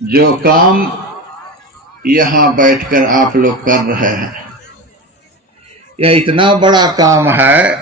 जो काम यहाँ बैठकर आप लोग कर रहे हैं, यह इतना बड़ा काम है,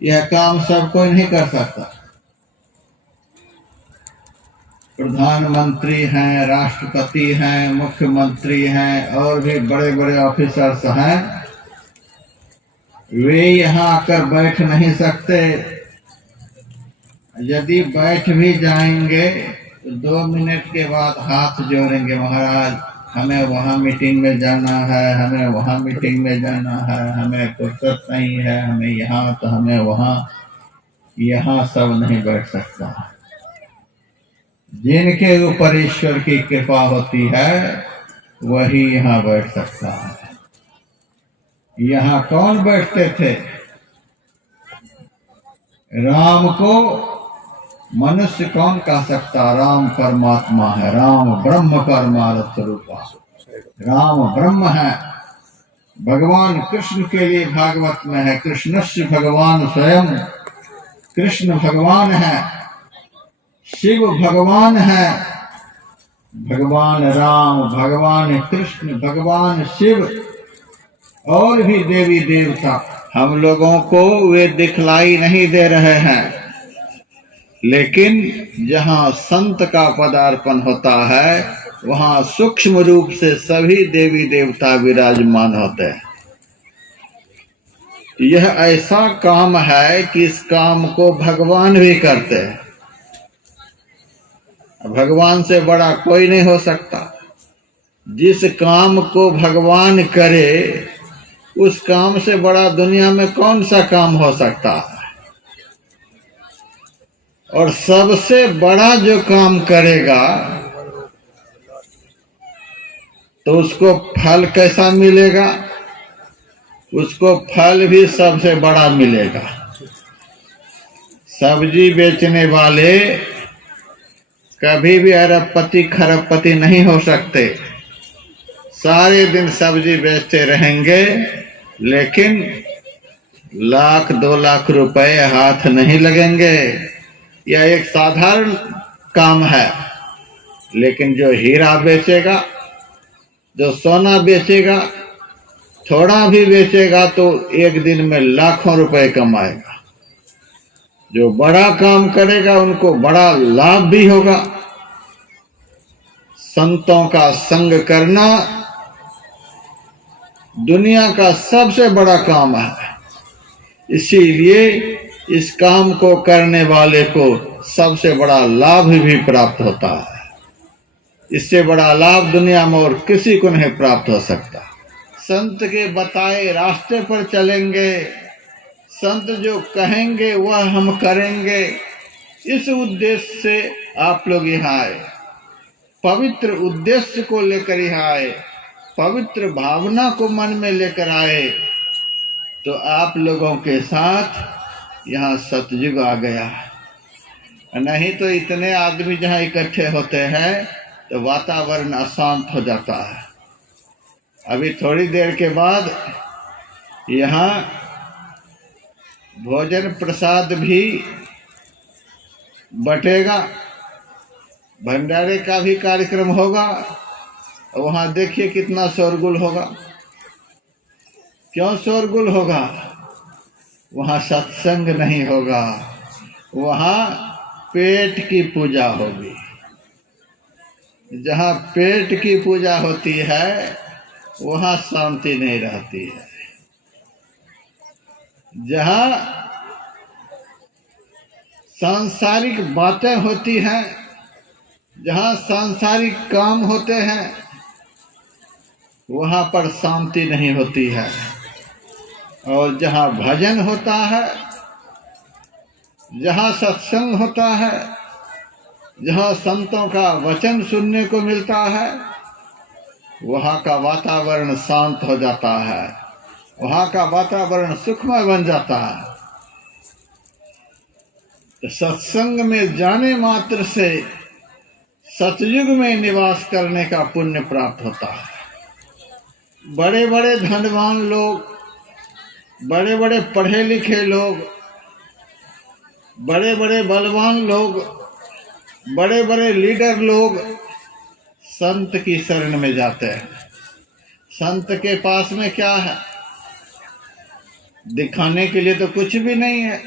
यह काम सब कोई नहीं कर सकता। प्रधानमंत्री हैं, राष्ट्रपति हैं, मुख्यमंत्री हैं और भी बड़े बड़े ऑफिसर्स हैं, वे यहाँ आकर बैठ नहीं सकते। यदि बैठ भी जाएंगे तो 2 मिनट के बाद हाथ जोड़ेंगे, महाराज हमें वहाँ मीटिंग में जाना है, हमें वहाँ मीटिंग में जाना है, हमें फुर्सत नहीं है, हमें यहाँ तो हमें वहाँ। यहाँ सब नहीं बैठ सकता। जिनके ऊपर ईश्वर की कृपा होती है वही यहाँ बैठ सकता है। यहाँ कौन बैठते थे? राम को मनुष्य कौन कह सकता? राम परमात्मा है, राम ब्रह्म परमार्थ रूपा, राम ब्रह्म है। भगवान कृष्ण के लिए भागवत में है, कृष्णस्य भगवान स्वयं, कृष्ण भगवान है, शिव भगवान है, भगवान राम, भगवान कृष्ण, भगवान शिव और भी देवी देवता हम लोगों को वे दिखलाई नहीं दे रहे हैं, लेकिन जहाँ संत का पदार्पण होता है वहाँ सूक्ष्म रूप से सभी देवी देवता विराजमान होते हैं। यह ऐसा काम है कि इस काम को भगवान भी करते हैं। भगवान से बड़ा कोई नहीं हो सकता। जिस काम को भगवान करे उस काम से बड़ा दुनिया में कौन सा काम हो सकता है? और सबसे बड़ा जो काम करेगा तो उसको फल कैसा मिलेगा? उसको फल भी सबसे बड़ा मिलेगा। सब्जी बेचने वाले कभी भी अरबपति खरबपति नहीं हो सकते। सारे दिन सब्जी बेचते रहेंगे लेकिन 1,00,000 2,00,000 रुपए हाथ नहीं लगेंगे। यह एक साधारण काम है, लेकिन जो हीरा बेचेगा, जो सोना बेचेगा, थोड़ा भी बेचेगा तो एक दिन में लाखों रुपए कमाएगा। जो बड़ा काम करेगा उनको बड़ा लाभ भी होगा। संतों का संग करना दुनिया का सबसे बड़ा काम है। इसीलिए इस काम को करने वाले को सबसे बड़ा लाभ भी प्राप्त होता है। इससे बड़ा लाभ दुनिया में और किसी को नहीं प्राप्त हो सकता। संत के बताए रास्ते पर चलेंगे, संत जो कहेंगे वह हम करेंगे। इस उद्देश्य से आप लोग यहाँ आए, पवित्र उद्देश्य को लेकर यहाँ आए, पवित्र भावना को मन में लेकर आए, तो आप लोगों के साथ यहाँ सतयुग आ गया। नहीं तो इतने आदमी जहाँ इकट्ठे होते हैं तो वातावरण अशांत हो जाता है। अभी थोड़ी देर के बाद यहाँ भोजन प्रसाद भी बटेगा, भंडारे का भी कार्यक्रम होगा। वहाँ देखिए कितना शोरगुल होगा। क्यों शोरगुल होगा? वहाँ सत्संग नहीं होगा, वहाँ पेट की पूजा होगी। जहाँ पेट की पूजा होती है वहाँ शांति नहीं रहती है। जहाँ सांसारिक बातें होती हैं, जहाँ सांसारिक काम होते हैं, वहाँ पर शांति नहीं होती है। और जहाँ भजन होता है, जहाँ सत्संग होता है, जहाँ संतों का वचन सुनने को मिलता है, वहाँ का वातावरण शांत हो जाता है, वहाँ का वातावरण सुखमय बन जाता है। तो सत्संग में जाने मात्र से सतयुग में निवास करने का पुण्य प्राप्त होता है। बड़े बड़े धनवान लोग, बड़े बड़े पढ़े लिखे लोग, बड़े बड़े बलवान लोग बड़े बड़े लीडर लोग संत की शरण में जाते हैं। संत के पास में क्या है? दिखाने के लिए तो कुछ भी नहीं है,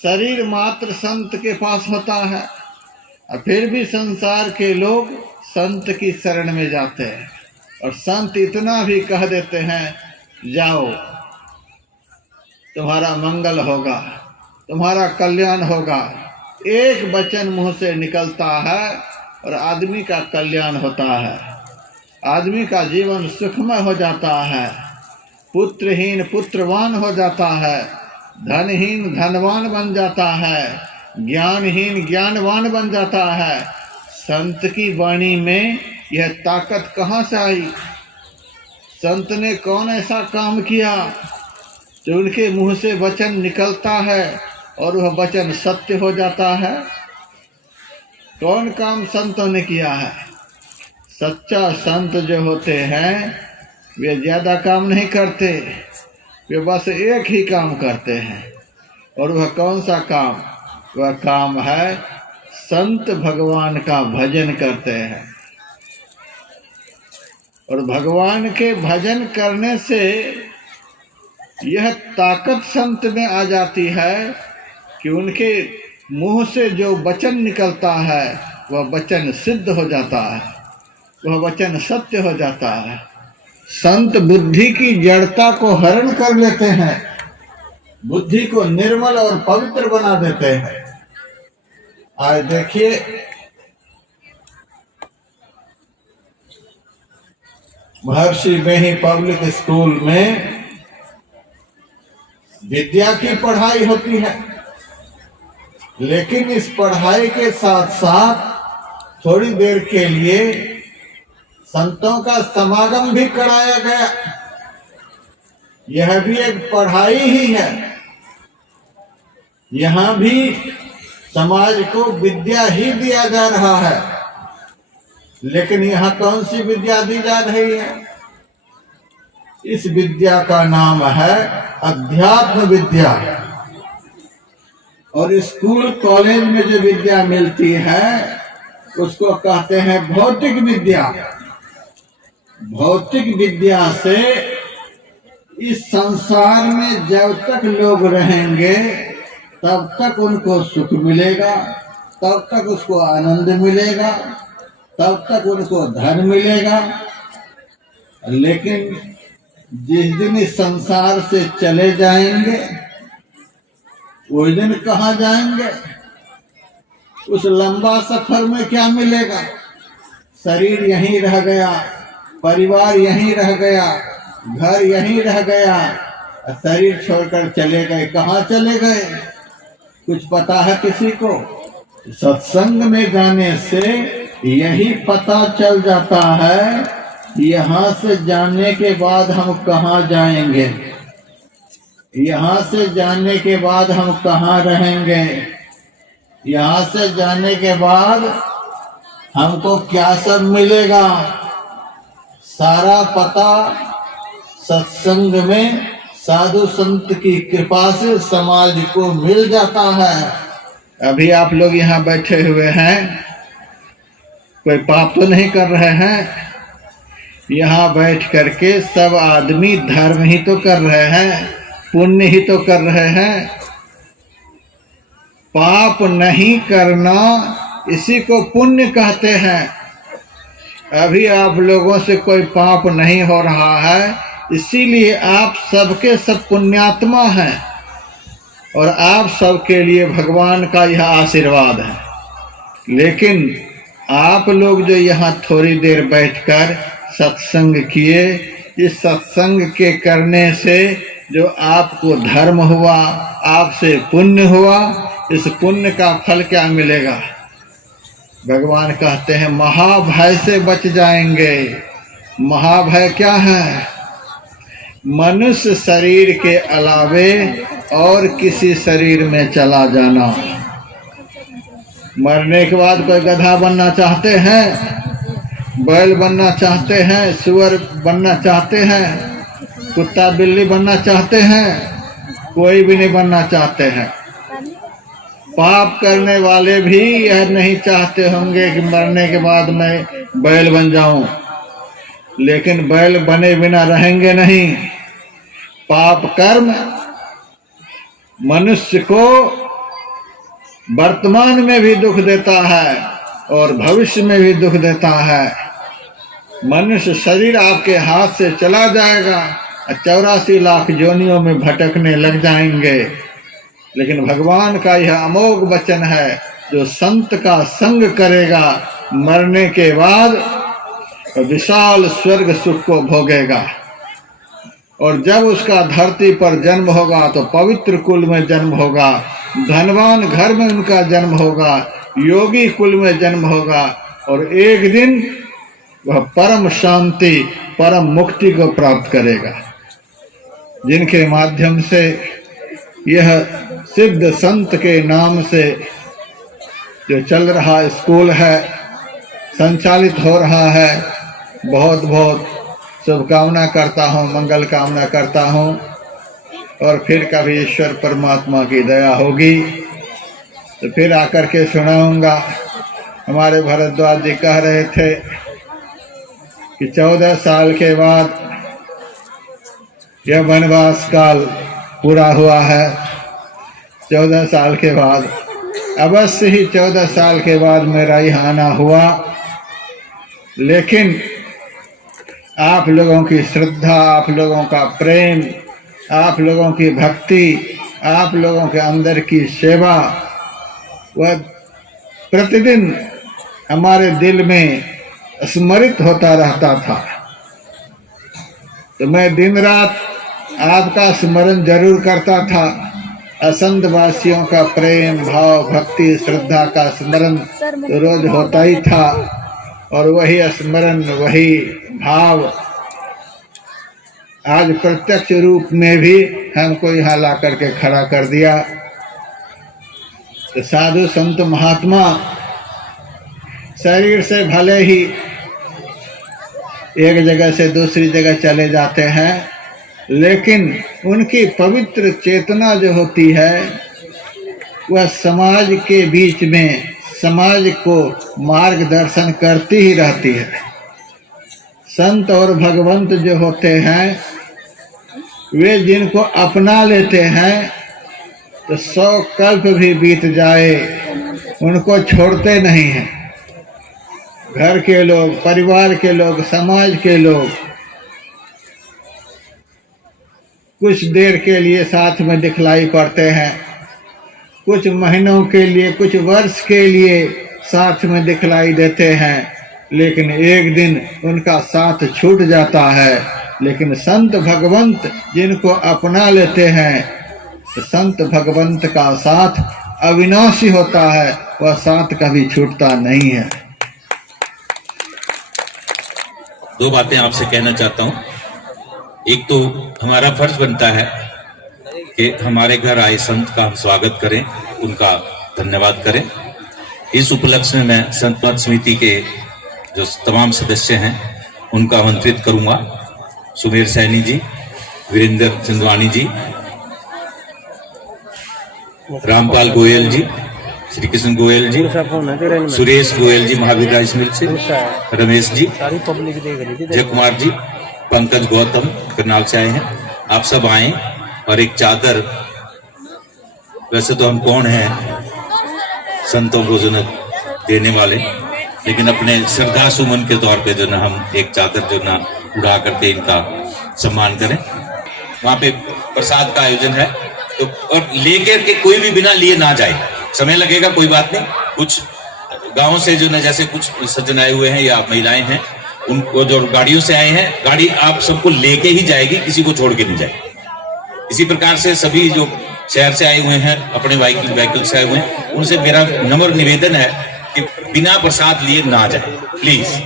शरीर मात्र संत के पास होता है। और फिर भी संसार के लोग संत की शरण में जाते हैं, और संत इतना भी कह देते हैं, जाओ तुम्हारा मंगल होगा, तुम्हारा कल्याण होगा। एक वचन मुंह से निकलता है और आदमी का कल्याण होता है, आदमी का जीवन सुखमय हो जाता है, पुत्रहीन पुत्रवान हो जाता है, धनहीन धनवान बन जाता है, ज्ञानहीन ज्ञानवान बन जाता है। संत की वाणी में यह ताकत कहाँ से आई? संत ने कौन ऐसा काम किया जो उनके मुंह से वचन निकलता है और वह वचन सत्य हो जाता है? कौन काम संतों ने किया है? सच्चा संत जो होते हैं वे ज़्यादा काम नहीं करते, वे बस एक ही काम करते हैं। और वह कौन सा काम? वह काम है संत भगवान का भजन करते हैं। और भगवान के भजन करने से यह ताकत संत में आ जाती है कि उनके मुंह से जो वचन निकलता है वह वचन सिद्ध हो जाता है, वह वचन सत्य हो जाता है। संत बुद्धि की जड़ता को हरण कर लेते हैं, बुद्धि को निर्मल और पवित्र बना देते हैं। आज देखिए, महर्षि मेही पब्लिक स्कूल में विद्या की पढ़ाई होती है, लेकिन इस पढ़ाई के साथ साथ थोड़ी देर के लिए संतों का समागम भी कराया गया। यह भी एक पढ़ाई ही है। यहाँ भी समाज को विद्या ही दिया जा रहा है, लेकिन यहाँ कौन सी विद्या दी जा रही है? इस विद्या का नाम है अध्यात्म विद्या। और स्कूल कॉलेज में जो विद्या मिलती है उसको कहते हैं भौतिक विद्या। भौतिक विद्या से इस संसार में जब तक लोग रहेंगे तब तक उनको सुख मिलेगा, तब तक उसको आनंद मिलेगा, तब तक उनको धन मिलेगा। लेकिन जिस दिन इस संसार से चले जाएंगे उस दिन कहाँ जाएंगे? उस लंबा सफर में क्या मिलेगा? शरीर यहीं रह गया, परिवार यहीं रह गया, घर यहीं रह गया, शरीर छोड़कर चले गए। कहाँ चले गए? कुछ पता है किसी को? सत्संग में जाने से यही पता चल जाता है, यहाँ से जाने के बाद हम कहाँ जाएंगे, यहाँ से जाने के बाद हम कहाँ रहेंगे, यहाँ से जाने के बाद हमको क्या सब मिलेगा। सारा पता सत्संग में साधु संत की कृपा से समाज को मिल जाता है। अभी आप लोग यहाँ बैठे हुए हैं, कोई पाप तो नहीं कर रहे हैं। यहाँ बैठ करके सब आदमी धर्म ही तो कर रहे हैं, पुण्य ही तो कर रहे हैं। पाप नहीं करना इसी को पुण्य कहते हैं। अभी आप लोगों से कोई पाप नहीं हो रहा है, इसीलिए आप सबके सब पुण्यात्मा हैं और आप सबके लिए भगवान का यह आशीर्वाद है। लेकिन आप लोग जो यहाँ थोड़ी देर बैठकर सत्संग किए, इस सत्संग के करने से जो आपको धर्म हुआ, आपसे पुण्य हुआ, इस पुण्य का फल क्या मिलेगा? भगवान कहते हैं महाभय से बच जाएंगे। महाभय क्या है? मनुष्य शरीर के अलावे और किसी शरीर में चला जाना। मरने के बाद कोई गधा बनना चाहते हैं, बैल बनना चाहते हैं, सुअर बनना चाहते हैं, कुत्ता बिल्ली बनना चाहते हैं? कोई भी नहीं बनना चाहते हैं। पाप करने वाले भी यह नहीं चाहते होंगे कि मरने के बाद मैं बैल बन जाऊं, लेकिन बैल बने बिना रहेंगे नहीं। पाप कर्म मनुष्य को वर्तमान में भी दुख देता है और भविष्य में भी दुख देता है। मनुष्य शरीर आपके हाथ से चला जाएगा, 84 लाख योनियों में भटकने लग जाएंगे, लेकिन भगवान का यह अमोघ वचन है, जो संत का संग करेगा मरने के बाद विशाल स्वर्ग सुख को भोगेगा। और जब उसका धरती पर जन्म होगा तो पवित्र कुल में जन्म होगा, धनवान घर में उनका जन्म होगा, योगी कुल में जन्म होगा, और एक दिन वह परम शांति परम मुक्ति को प्राप्त करेगा। जिनके माध्यम से यह सिद्ध संत के नाम से जो चल रहा स्कूल है, संचालित हो रहा है, बहुत बहुत शुभकामना करता हूँ, मंगल कामना करता हूँ। और फिर कभी ईश्वर परमात्मा की दया होगी तो फिर आकर के सुनाऊंगा। हमारे भरद्वाज जी कह रहे थे कि 14 साल के बाद यह वनवास काल पूरा हुआ है। 14 साल के बाद अवश्य ही 14 साल के बाद मेरा यहाँ आना हुआ, लेकिन आप लोगों की श्रद्धा, आप लोगों का प्रेम, आप लोगों की भक्ति, आप लोगों के अंदर की सेवा, वह प्रतिदिन हमारे दिल में स्मरित होता रहता था। तो मैं दिन रात आपका स्मरण जरूर करता था। असंध वासियों का प्रेम भाव, भक्ति, श्रद्धा का स्मरण तो रोज होता ही था, और वही स्मरण, वही भाव आज प्रत्यक्ष रूप में भी हमको यहाँ ला करके खड़ा कर दिया। तो साधु संत महात्मा शरीर से भले ही एक जगह से दूसरी जगह चले जाते हैं, लेकिन उनकी पवित्र चेतना जो होती है वह समाज के बीच में समाज को मार्गदर्शन करती ही रहती है। संत और भगवंत जो होते हैं वे जिनको अपना लेते हैं तो 100 कल्प भी बीत जाए उनको छोड़ते नहीं हैं। घर के लोग, परिवार के लोग, समाज के लोग कुछ देर के लिए साथ में दिखलाई पड़ते हैं, कुछ महीनों के लिए, कुछ वर्ष के लिए साथ में दिखलाई देते हैं, लेकिन एक दिन उनका साथ छूट जाता है। लेकिन संत भगवंत जिनको अपना लेते हैं, तो संत भगवंत का साथ अविनाशी होता है, वह साथ कभी छूटता नहीं है। 2 बातें आपसे कहना चाहता हूं। एक तो हमारा फर्ज बनता है कि हमारे घर आए संत का हम स्वागत करें, उनका धन्यवाद करें। इस उपलक्ष्य में मैं संत मत समिति के जो तमाम सदस्य हैं उनका आमंत्रित करूंगा। सुमेर सैनी जी, वीरेंद्र चंदवानी जी, रामपाल गोयल जी, श्री कृष्ण गोयल जी, सुरेश गोयल जी, महावीर राज मिल से, रमेश जी, जय कुमार जी, पंकज गौतम करनाल से आए हैं। आप सब आए और एक चादर, वैसे तो हम कौन हैं संतों को जो न देने वाले, लेकिन अपने श्रद्धा सुमन के तौर पे जो ना हम एक चादर जो ना उड़ा करके इनका सम्मान करें। वहां पे प्रसाद का आयोजन है, तो और लेकर के कोई भी बिना लिए ना जाए। समय लगेगा, कोई बात नहीं। कुछ गांव से जो ना जैसे कुछ सज्जन आए हुए हैं या महिलाएं हैं, उनको जो गाड़ियों से आए हैं, गाड़ी आप सबको लेके ही जाएगी, किसी को छोड़ के नहीं जाएगी। इसी प्रकार से सभी जो शहर से आए हुए हैं, अपने व्हीकल से आए हुए हैं, उनसे मेरा नम्र निवेदन है कि बिना प्रसाद लिए ना जाए प्लीज।